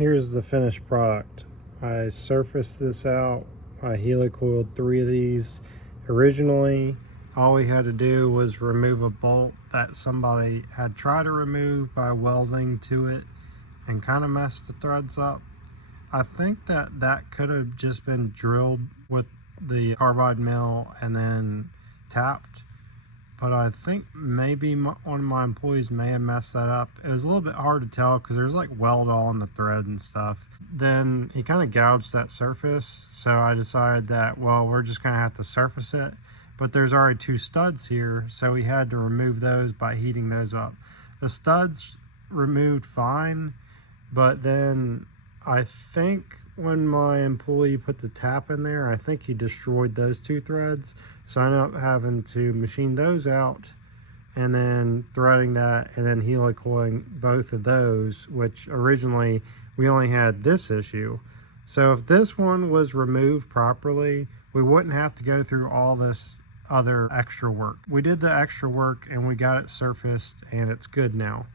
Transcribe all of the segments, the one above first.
Here's the finished product. I surfaced this out. I helicoiled 3 of these. Originally, all we had to do was remove a bolt that somebody had tried to remove by welding to it and kind of messed the threads up. I think that could have just been drilled with the carbide mill and then tapped. But I think maybe one of my employees may have messed that up. It was a little bit hard to tell because there's like weld all in the thread and stuff. Then he kind of gouged that surface, so I decided that, well, we're just gonna have to surface it. But there's already 2 studs here, so we had to remove those by heating those up. The studs removed fine, but then I think when my employee put the tap in there, I think he destroyed those 2 threads. So I ended up having to machine those out and then threading that and then helicoiling both of those, which originally we only had this issue. So if this one was removed properly, we wouldn't have to go through all this other extra work. We did the extra work and we got it surfaced and it's good now.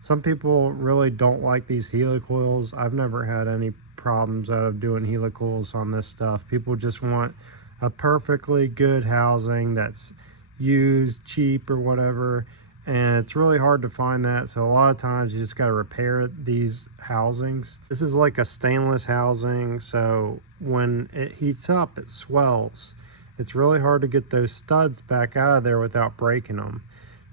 Some people really don't like these helicoils. I've never had any problems out of doing helicoils on this stuff. People just want a perfectly good housing that's used, cheap or whatever, and it's really hard to find that. So a lot of times you just got to repair these housings. This is like a stainless housing, so when it heats up it swells. It's really hard to get those studs back out of there without breaking them.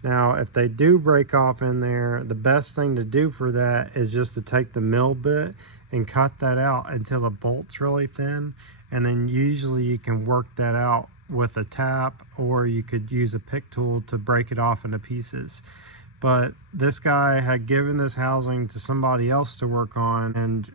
Now if they do break off in there, the best thing to do for that is just to take the mill bit and cut that out until the bolt's really thin, and then usually you can work that out with a tap, or you could use a pick tool to break it off into pieces. But this guy had given this housing to somebody else to work on, and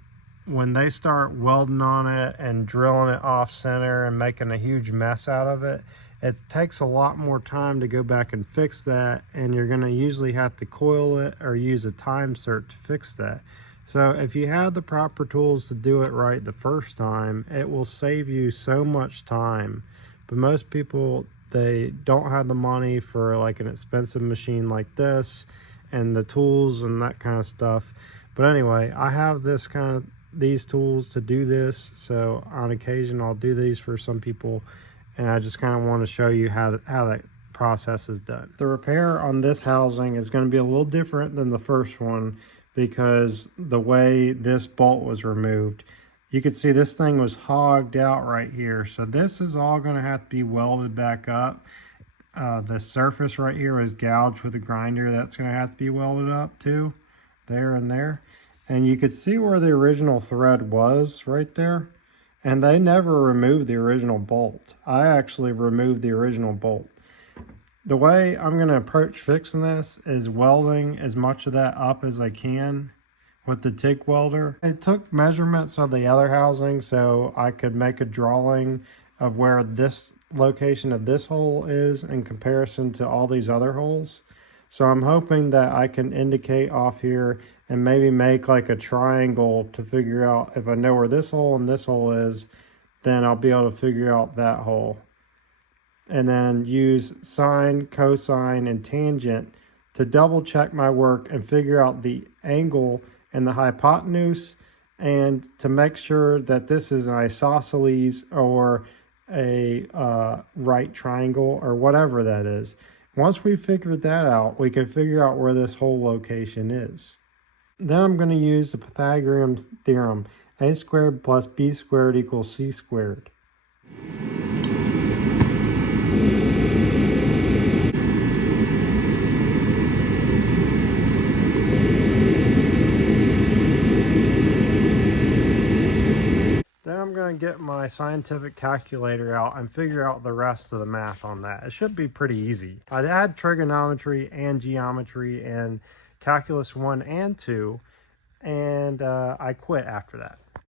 when they start welding on it and drilling it off center and making a huge mess out of it, it takes a lot more time to go back and fix that, and you're going to usually have to coil it or use a time cert to fix that. So if you have the proper tools to do it right the first time, it will save you so much time. But most people, they don't have the money for like an expensive machine like this and the tools and that kind of stuff. But anyway, I have these tools to do this, so on occasion I'll do these for some people, and I just kind of want to show you how that process is done. The repair on this housing is going to be a little different than the first one because the way this bolt was removed, you can see this thing was hogged out right here. So this is all going to have to be welded back up. The surface right here was gouged with a grinder. That's going to have to be welded up too, there and there. And you could see where the original thread was right there. And they never removed the original bolt. I actually removed the original bolt. The way I'm going to approach fixing this is welding as much of that up as I can with the TIG welder. I took measurements of the other housing so I could make a drawing of where this location of this hole is in comparison to all these other holes. So I'm hoping that I can indicate off here and maybe make like a triangle to figure out if I know where this hole and this hole is, then I'll be able to figure out that hole. And then use sine, cosine, and tangent to double check my work and figure out the angle and the hypotenuse, and to make sure that this is an isosceles or a right triangle or whatever that is. Once we figured that out, we can figure out where this whole location is. Then I'm going to use the Pythagorean theorem, a squared plus b squared equals c squared. I'm going to get my scientific calculator out and figure out the rest of the math on that. It should be pretty easy. I had trigonometry and geometry and calculus 1 and 2, and I quit after that.